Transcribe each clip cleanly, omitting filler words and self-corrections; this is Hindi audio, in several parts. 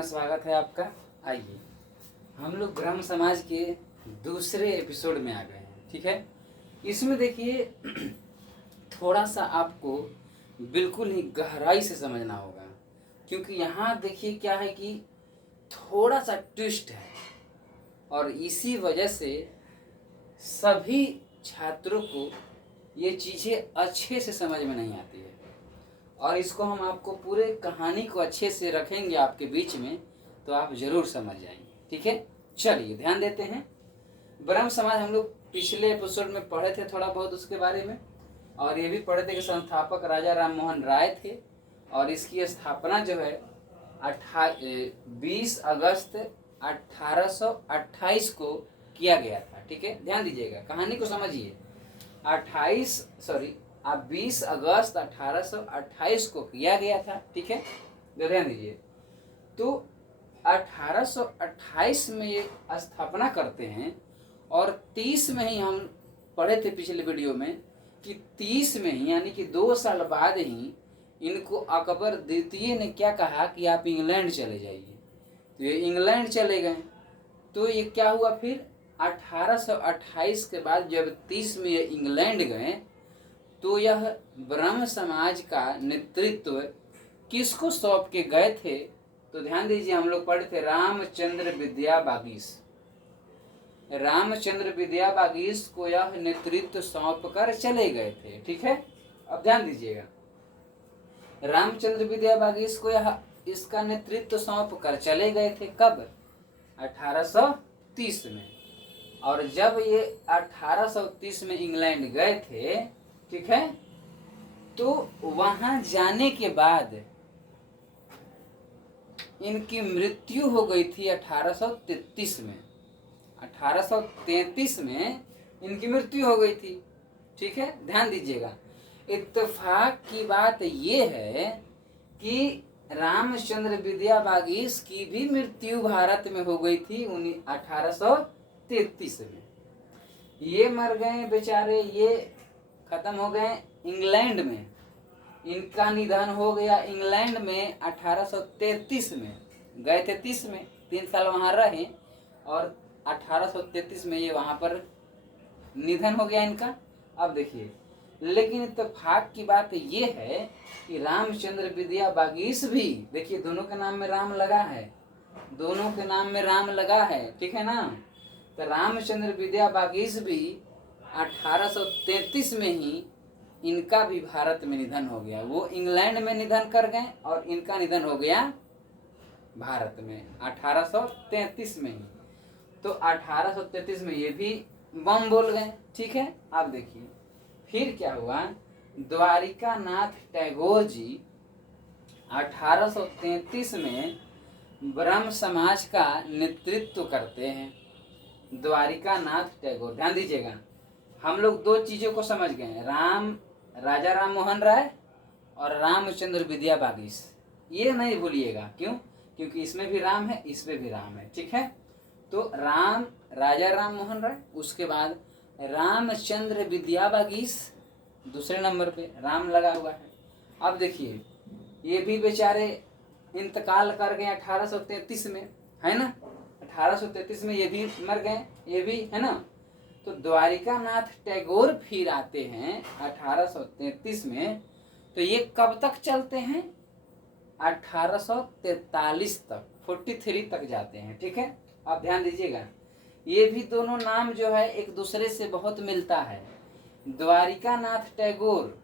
पुनः स्वागत है आपका। आइए हम लोग ब्रह्म समाज के दूसरे एपिसोड में आ गए हैं। ठीक है, इसमें देखिए थोड़ा सा आपको बिल्कुल ही गहराई से समझना होगा, क्योंकि यहाँ देखिए क्या है कि थोड़ा सा ट्विस्ट है और इसी वजह से सभी छात्रों को ये चीज़ें अच्छे से समझ में नहीं आती है और इसको हम आपको पूरे कहानी को अच्छे से रखेंगे आपके बीच में तो आप जरूर समझ जाएंगे। ठीक है, चलिए ध्यान देते हैं। ब्रह्म समाज हम लोग पिछले एपिसोड में पढ़े थे थोड़ा बहुत उसके बारे में, और ये भी पढ़े थे कि संस्थापक राजा राम मोहन राय थे और इसकी स्थापना जो है 20 अगस्त 1828 को किया गया था। ठीक है, ध्यान दीजिएगा, कहानी को समझिए। 20 अगस्त 1828 को किया गया था। ठीक है, ध्यान दीजिए। तो 1828 में ये स्थापना करते हैं और 30 में ही हम पढ़े थे पिछले वीडियो में कि 30 में ही यानी कि 2 साल बाद ही इनको अकबर द्वितीय ने क्या कहा कि आप इंग्लैंड चले जाइए। तो ये इंग्लैंड चले गए। तो ये क्या हुआ फिर 1828 के बाद जब 30 में ये इंग्लैंड गए तो यह ब्रह्म समाज का नेतृत्व किसको सौंप के गए थे। तो ध्यान दीजिए, हम लोग पढ़े थे रामचंद्र विद्या बागीश। रामचंद्र विद्या बागीश को यह नेतृत्व सौंप कर चले गए थे। ठीक है, अब ध्यान दीजिएगा, रामचंद्र विद्या बागीश को यह इसका नेतृत्व सौंप कर चले गए थे। कब? 1830 में। और जब ये 1830 में इंग्लैंड गए थे, ठीक है, तो वहां जाने के बाद इनकी मृत्यु हो गई थी 1833 में। 1833 में इनकी मृत्यु हो गई थी। ठीक है, ध्यान दीजिएगा। इत्तेफाक की बात ये है कि रामचंद्र विद्या बागीश की भी मृत्यु भारत में हो गई थी 1833 में। ये मर गए बेचारे, ये खत्म हो गए इंग्लैंड में। इनका निधन हो गया इंग्लैंड में 1833 में। गए थे 30 में, 3 साल वहां रहे और 1833 में ये वहां पर निधन हो गया इनका। अब देखिए, लेकिन इत्तेफाक की बात ये है कि रामचंद्र विद्या बागीश भी, देखिए दोनों के नाम में राम लगा है, दोनों के नाम में राम लगा है। ठीक है ना, तो रामचंद्र विद्या बागीश भी 1833 में ही इनका भी भारत में निधन हो गया। वो इंग्लैंड में निधन कर गए और इनका निधन हो गया भारत में 1833 में ही। तो 1833 में ये भी बम बोल गए। ठीक है, अब देखिए फिर क्या हुआ। द्वारिका नाथ टैगोर जी 1833 में ब्रह्म समाज का नेतृत्व करते हैं। द्वारिका नाथ टैगोर, ध्यान दीजिएगा, हम लोग 2 चीजों को समझ गए, राजा राम मोहन राय और रामचंद्र विद्या बागीश। ये नहीं भूलिएगा, क्यों? क्योंकि इसमें भी राम है, इसमें भी राम है। ठीक है, तो राजा राम मोहन राय, उसके बाद रामचंद्र विद्या बागीश, दूसरे नंबर पे राम लगा हुआ है। अब देखिए, ये भी बेचारे इंतकाल कर गए 1833 में, है ना। 1833 में ये भी मर गए, ये भी, है ना। तो द्वारिका नाथ टैगोर फिर आते हैं 1833 में। तो ये कब तक चलते हैं? 1843 तक, 43 तक जाते हैं। ठीक है, आप ध्यान दीजिएगा, ये भी दोनों नाम जो है एक दूसरे से बहुत मिलता है, द्वारिका नाथ टैगोर।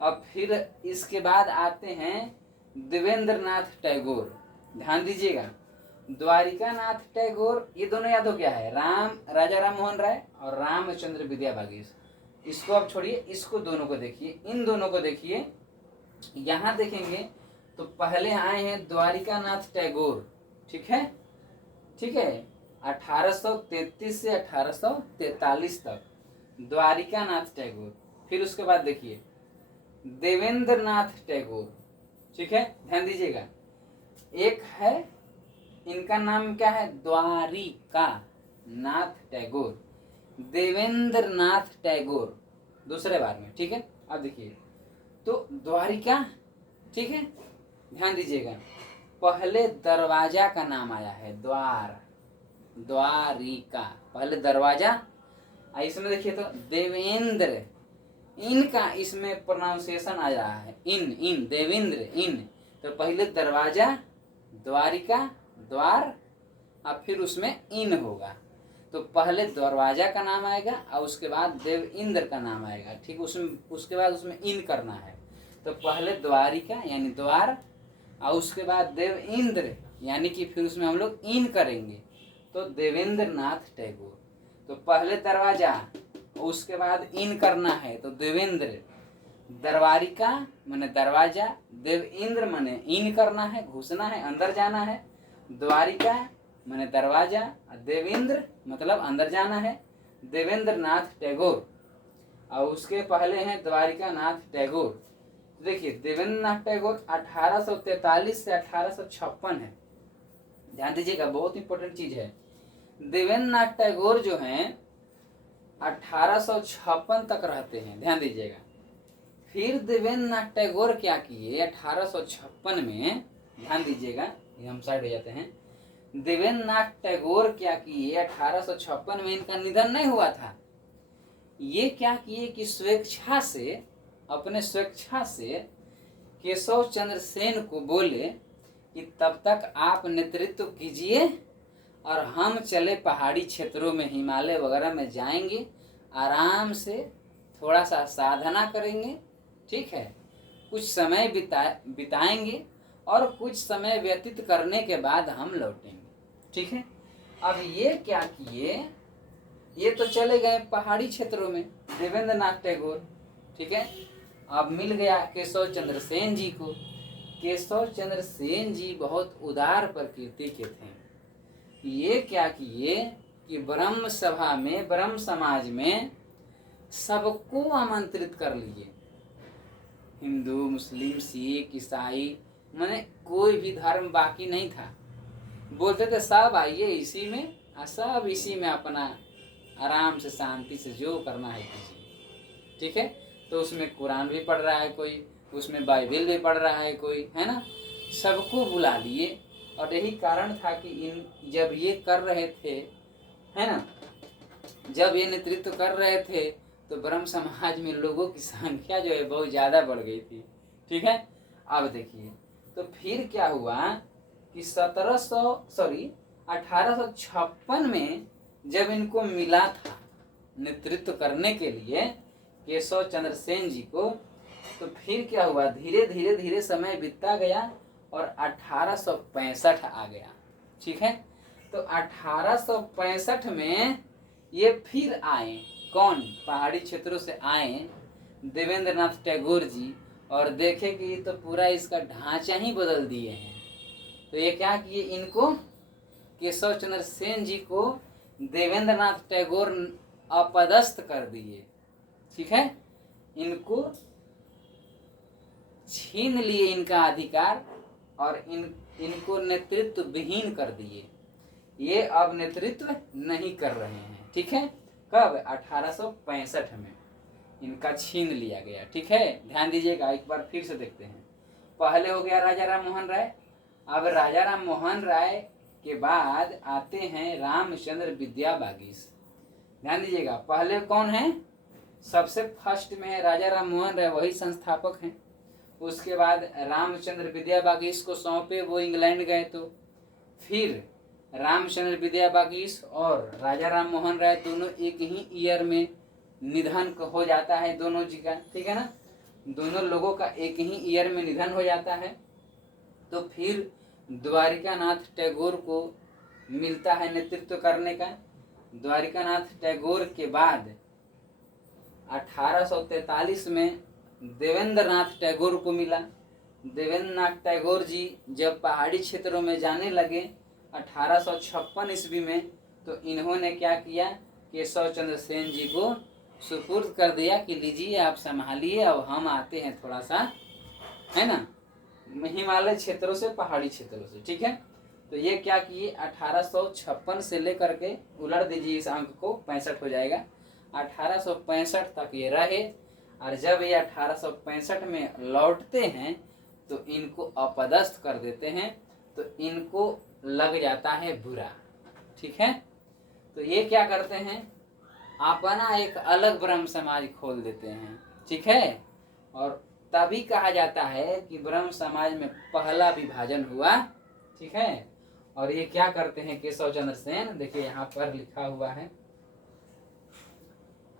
अब फिर इसके बाद आते हैं देवेंद्र नाथ टैगोर। ध्यान दीजिएगा, द्वारिका नाथ टैगोर, ये दोनों याद हो गया है, राजा राम मोहन राय और रामचंद्र विद्या बागीश। इसको अब छोड़िए, इसको दोनों को देखिए, इन दोनों को देखिए। यहाँ देखेंगे तो पहले आए हैं द्वारिका नाथ टैगोर। ठीक है, ठीक है, 1833 से 1843 तक द्वारिका नाथ टैगोर। फिर उसके बाद देखिए देवेंद्र नाथ टैगोर। ठीक है, ध्यान दीजिएगा, एक है, इनका नाम क्या है? द्वारिका नाथ टैगोर, देवेंद्र नाथ टैगोर, दूसरे बार में। ठीक है, अब देखिए, तो द्वारिका, ठीक है, ध्यान दीजिएगा, पहले दरवाजा का नाम आया है, द्वार, द्वारिका, पहले दरवाजा। इसमें देखिए तो देवेंद्र, इनका इसमें प्रोनाउंसिएशन आ रहा है, इन देवेंद्र इन। तो पहले दरवाजा, द्वारिका, द्वार, और फिर उसमें इन होगा। तो पहले दरवाजा का नाम आएगा और उसके बाद देव इंद्र का नाम आएगा, ठीक। उसके बाद उसमें इन करना है। तो पहले द्वारिका यानी द्वार, और उसके बाद देव इंद्र यानी कि फिर उसमें हम लोग इन करेंगे, तो देवेंद्र नाथ टैगोर। तो पहले दरवाजा, उसके बाद इन करना है, तो देवेंद्र। दरवारिका माने दरवाजा, देव इंद्र माने इन करना है, घुसना है, अंदर जाना है। द्वारिका माने दरवाजा, देवेंद्र मतलब अंदर जाना है, देवेंद्र नाथ टैगोर। और उसके पहले हैं द्वारिका नाथ टैगोर। देखिए देवेंद्र नाथ टैगोर 1843 से 1856 है। ध्यान दीजिएगा, बहुत इंपॉर्टेंट चीज है। देवेंद्र नाथ टैगोर जो हैं 1856 तक रहते हैं, ध्यान दीजिएगा। फिर देवेंद्र नाथ टैगोर क्या किए 1856 में, ध्यान दीजिएगा, ये हम साइड हो जाते हैं। देवेंद्र नाथ टैगोर क्या किए 1856 में, इनका निधन नहीं हुआ था। ये क्या किए कि स्वेच्छा से, अपने स्वेच्छा से केशव चंद्र सेन को बोले कि तब तक आप नेतृत्व कीजिए और हम चले पहाड़ी क्षेत्रों में, हिमालय वगैरह में जाएंगे, आराम से थोड़ा सा साधना करेंगे, ठीक है, कुछ समय बिताएंगे और कुछ समय व्यतीत करने के बाद हम लौटेंगे, ठीक है। अब ये क्या किए, ये तो चले गए पहाड़ी क्षेत्रों में देवेंद्र नाथ टैगोर, ठीक है। अब मिल गया केशव चंद्र सेन जी को। केशव चंद्र सेन जी बहुत उदार प्रकृति के थे। ये क्या किए कि ब्रह्म सभा में, ब्रह्म समाज में सबको आमंत्रित कर लिए, हिंदू, मुस्लिम, सिख, ईसाई, माने कोई भी धर्म बाकी नहीं था। बोलते थे सब आइए इसी में, सब इसी में अपना आराम से शांति से जो करना है कीजिए, ठीक है। तो उसमें कुरान भी पढ़ रहा है कोई, उसमें बाइबल भी पढ़ रहा है कोई, है ना, सबको बुला लिए। और यही कारण था कि इन जब ये कर रहे थे, है ना, जब ये नेतृत्व कर रहे थे तो ब्रह्म समाज में लोगों की संख्या जो है बहुत ज़्यादा बढ़ गई थी, ठीक है। अब देखिए तो फिर क्या हुआ कि 1856 में जब इनको मिला था नेतृत्व करने के लिए केशव चंद्र सेन जी को, तो फिर क्या हुआ, धीरे धीरे धीरे समय बीतता गया और 1865 आ गया, ठीक है। तो 1865 में ये फिर आए, कौन, पहाड़ी क्षेत्रों से आए देवेंद्र नाथ टैगोर जी, और देखे कि तो पूरा इसका ढांचा ही बदल दिए हैं। तो ये क्या किए, इनको केशव चंद्र सेन जी को देवेंद्र नाथ टैगोर अपदस्थ कर दिए, ठीक है। इनको छीन लिए इनका अधिकार और इनको नेतृत्व विहीन कर दिए। ये अब नेतृत्व नहीं कर रहे हैं, ठीक है। कब, 1865 में इनका छीन लिया गया, ठीक है। ध्यान दीजिएगा, एक बार फिर से देखते हैं। पहले हो गया राजा राम मोहन राय। अब राजा राम मोहन राय के बाद आते हैं रामचंद्र विद्या बागीश। ध्यान दीजिएगा, पहले कौन है, सबसे फर्स्ट में है राजा राम मोहन राय, वही संस्थापक हैं। उसके बाद रामचंद्र विद्या बागीश को सौंपे, वो इंग्लैंड गए। तो फिर रामचंद्र विद्या बागीश और राजा राम मोहन राय दोनों एक ही ईयर में निधन हो जाता है दोनों जी का, ठीक है ना, दोनों लोगों का एक ही ईयर में निधन हो जाता है। तो फिर द्वारिका नाथ टैगोर को मिलता है नेतृत्व करने का। द्वारिका नाथ टैगोर के बाद 1843 में देवेंद्र नाथ टैगोर को मिला। देवेंद्र नाथ टैगोर जी जब पहाड़ी क्षेत्रों में जाने लगे 1856 ईस्वी में, तो इन्होंने क्या किया, केशव चंद्र सेन जी को सुपुर्द कर दिया कि लीजिए आप संभालिए, अब हम आते हैं थोड़ा सा, है ना, हिमालय क्षेत्रों से, पहाड़ी क्षेत्रों से, ठीक है। तो ये क्या किए, 1856 से लेकर के उलट दीजिए इस अंक को, 65 हो जाएगा। 1865 तक ये रहे, और जब ये 1865 में लौटते हैं तो इनको अपदस्थ कर देते हैं तो इनको लग जाता है बुरा। ठीक है, तो ये क्या करते हैं, अपना एक अलग ब्रह्म समाज खोल देते हैं। ठीक है, और तभी कहा जाता है कि ब्रह्म समाज में पहला विभाजन हुआ। ठीक है, और ये क्या करते हैं केशव चंद्र सेन, देखिए यहाँ पर लिखा हुआ है,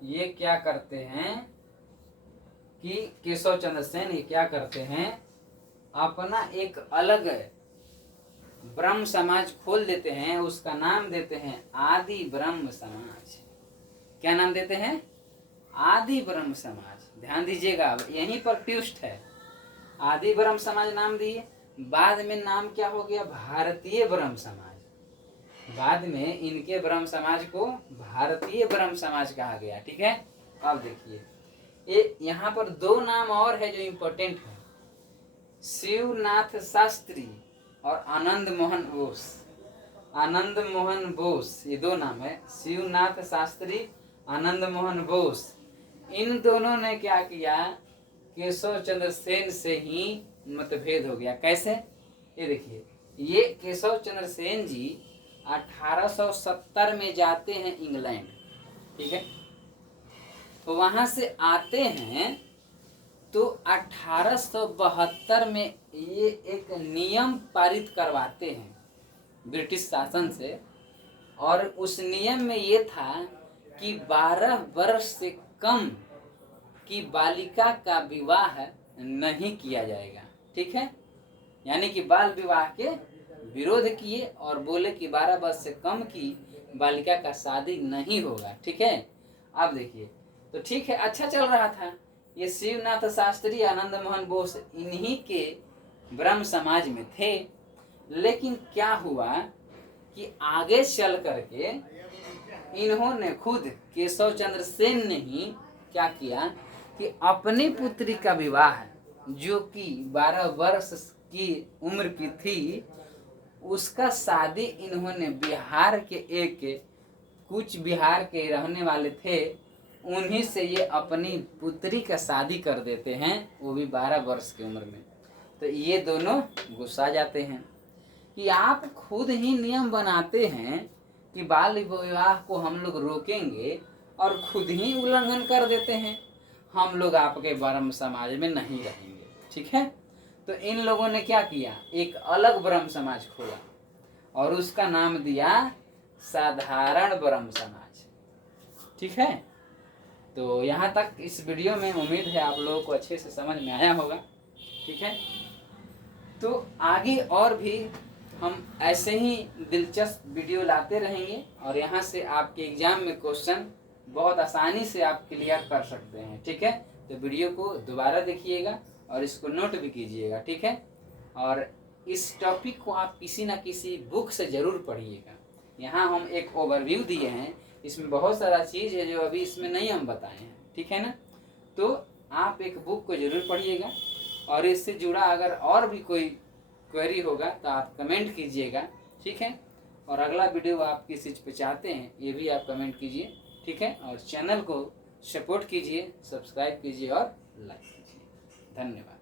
ये क्या करते हैं कि केशव चंद्र सेन ये क्या करते हैं, अपना एक अलग ब्रह्म समाज खोल देते हैं, उसका नाम देते हैं आदि ब्रह्म समाज। क्या नाम देते हैं, आदि ब्रह्म समाज। ध्यान दीजिएगा, यहीं पर ट्विस्ट है। आदि ब्रह्म समाज नाम दिए, बाद में नाम क्या हो गया, भारतीय ब्रह्म समाज। बाद में इनके ब्रह्म समाज को भारतीय ब्रह्म समाज कहा गया। ठीक है, अब देखिए ये यहाँ पर दो नाम और है जो इम्पोर्टेंट है, शिवनाथ शास्त्री और आनंद मोहन बोस। आनंद मोहन बोस, ये दो नाम है, शिवनाथ शास्त्री, आनंद मोहन बोस। इन दोनों ने क्या किया, केशव चंद्र सेन से ही मतभेद हो गया। कैसे, ये देखिए, ये केशव चंद्र सेन जी 1870 में जाते हैं इंग्लैंड। ठीक है, तो वहां से आते हैं, तो 1872 में ये एक नियम पारित करवाते हैं ब्रिटिश शासन से, और उस नियम में ये था कि 12 वर्ष से कम की बालिका का विवाह नहीं किया जाएगा। ठीक है, यानी कि बाल विवाह के विरोध किए और बोले कि 12 वर्ष से कम की बालिका का शादी नहीं होगा। ठीक है, अब देखिए, तो ठीक है, अच्छा चल रहा था। ये शिवनाथ शास्त्री, आनंद मोहन बोस इन्हीं के ब्रह्म समाज में थे, लेकिन क्या हुआ कि आगे चल करके इन्होंने खुद केशव चंद्र सेन ने ही क्या किया कि अपनी पुत्री का विवाह जो कि 12 वर्ष की उम्र की थी, उसका शादी इन्होंने बिहार के एक कुछ बिहार के रहने वाले थे, उन्हीं से ये अपनी पुत्री का शादी कर देते हैं, वो भी 12 वर्ष की उम्र में। तो ये दोनों गुस्सा जाते हैं कि आप खुद ही नियम बनाते हैं कि बाल विवाह को हम लोग रोकेंगे और खुद ही उल्लंघन कर देते हैं, हम लोग आपके ब्रह्म समाज में नहीं रहेंगे। ठीक है, तो इन लोगों ने क्या किया, एक अलग ब्रह्म समाज खोला और उसका नाम दिया साधारण ब्रह्म समाज। ठीक है, तो यहाँ तक इस वीडियो में उम्मीद है आप लोगों को अच्छे से समझ में आया होगा। ठीक है, तो आगे और भी हम ऐसे ही दिलचस्प वीडियो लाते रहेंगे, और यहाँ से आपके एग्जाम में क्वेश्चन बहुत आसानी से आप क्लियर कर सकते हैं। ठीक है, तो वीडियो को दोबारा देखिएगा और इसको नोट भी कीजिएगा। ठीक है, और इस टॉपिक को आप किसी ना किसी बुक से ज़रूर पढ़िएगा। यहाँ हम एक ओवरव्यू दिए हैं, इसमें बहुत सारा चीज़ है जो अभी इसमें नहीं हम बताए हैं। ठीक है ना, तो आप एक बुक को ज़रूर पढ़िएगा, और इससे जुड़ा अगर और भी कोई क्वेरी होगा तो आप कमेंट कीजिएगा। ठीक है, और अगला वीडियो आप किस चीज़ पे चाहते हैं ये भी आप कमेंट कीजिए। ठीक है, और चैनल को सपोर्ट कीजिए, सब्सक्राइब कीजिए और लाइक कीजिए। धन्यवाद।